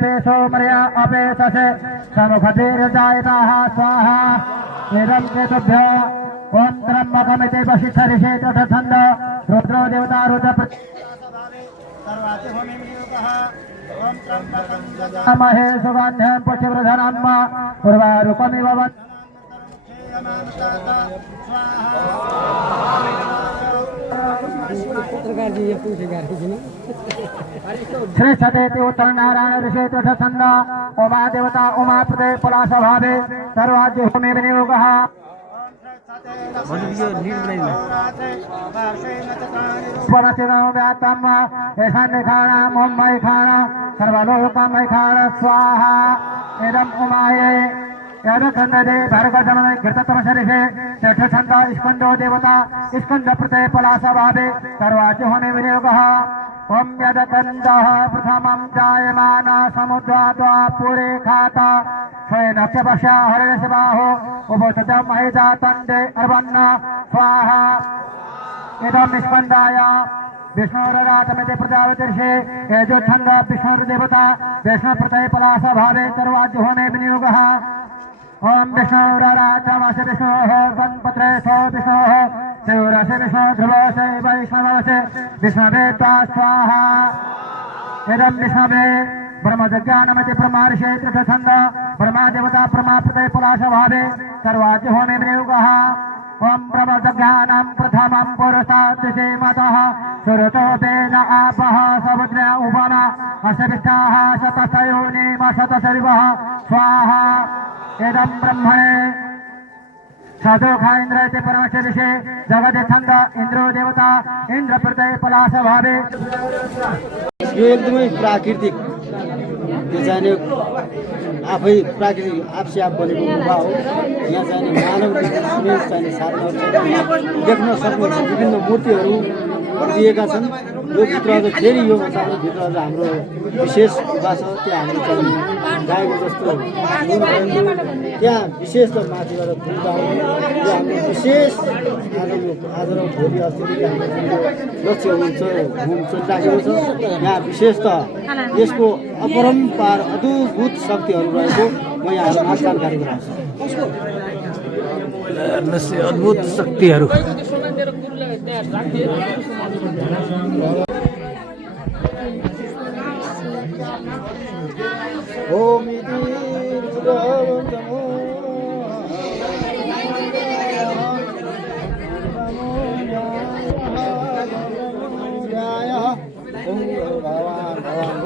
पेशो मर्या अपेशसे समुखतीर्जायताः स्वाहा इदं केतुभ्यो ॐ त्र्यम्बकमिति वशिष्ठऋषे तथन्द रुद्रो देवता रुद्र महे सुगन्धं पुष्टिवृधनम् उर्वारुकमिव श्रेष्ठते उत्तर नारायण ऋषि तथन्द उमा देवता उमा प्रदे पलाश भावे सर्वाज्य होमे विनियोगः व्याप्तम ऐशान्यखाण सर्वलोकमैखाण स्वाहा इदम् उमाये यदखण्डदे भर्गजमन घृततमशरिषे चक्षुषन्द स्कन्दो देवता स्कन्द प्रते पलाशभावे सर्वाज्य होमे विनियोगः ॐ यदकन्दः प्रथमं जायमान समुद्राद्वा पुरे खाता स्वयनस्य पश्या हरिणशिबाहो उपसृतं महिजातन्दे अर्वन्न स्वाहा इदं निष्कन्दाय विष्णुरराटमिति प्रजापतिर्षे यजुच्छन्द विष्णुर्देवता विष्णुप्रतये पलाशभावे सर्वाज्य होमे विनियोगः ॐ विष्णुरराटमस्य विष्णोः गणपत्रे सो विष्णोः शिवरसे विष्णु ध्रुवसे वैष्णवसे विष्णवे त्वा स्वाहा इदं विष्णवे ब्रह्मज्ञानमति ब्रह्मर्षे त्रिषन्द ब्रह्मदेवता ब्रह्मप्रतये पलाशभावे सर्वाज्य होमे विनियोगः ॐ ब्रह्मज्ञानं प्रथमं पुरुषात् श्रीमतः सुरतो वेद आपः समुद्र उपमा अशविष्टाः शतशयोनिमशतशरिवः स्वाहा इदं ब्रह्मणे सदोखा इंद्र इति परमेश्वरिषे जगदेच्छन्द इन्द्रो देवता इन्द्रप्रतये पलाशभावे यो एकदमै प्राकृतिक यो चाहिँ आफै प्राकृतिक आफसे आफ बनेको गुफा हो। यहाँ चाहिँ मानवले चाहिँ साधनहरू देख्न सक्नुहुन्छ। विभिन्न मूर्तिहरू दिएका छन्। यो भित्र अझ फेरि यो भित्र अझ हाम्रो विशेष गुफा छ। त्यहाँ हाम्रो चाहिँ गाईको जस्तो त्यहाँ विशेष त माथिबाट फुलबाउ यो हाम्रो विशेष आज र भोलि अस्तिदेखि हाम्रो लक्ष्य हुन्छ होम चलिराखेको छ। यहाँ विशेष त यसको अपरम्पार अद्भुत शक्तिहरू रहेको म यहाँहरूमा जानकारी गराउँछु। अद्भुत शक्तिहरू ओम भगवान भगवान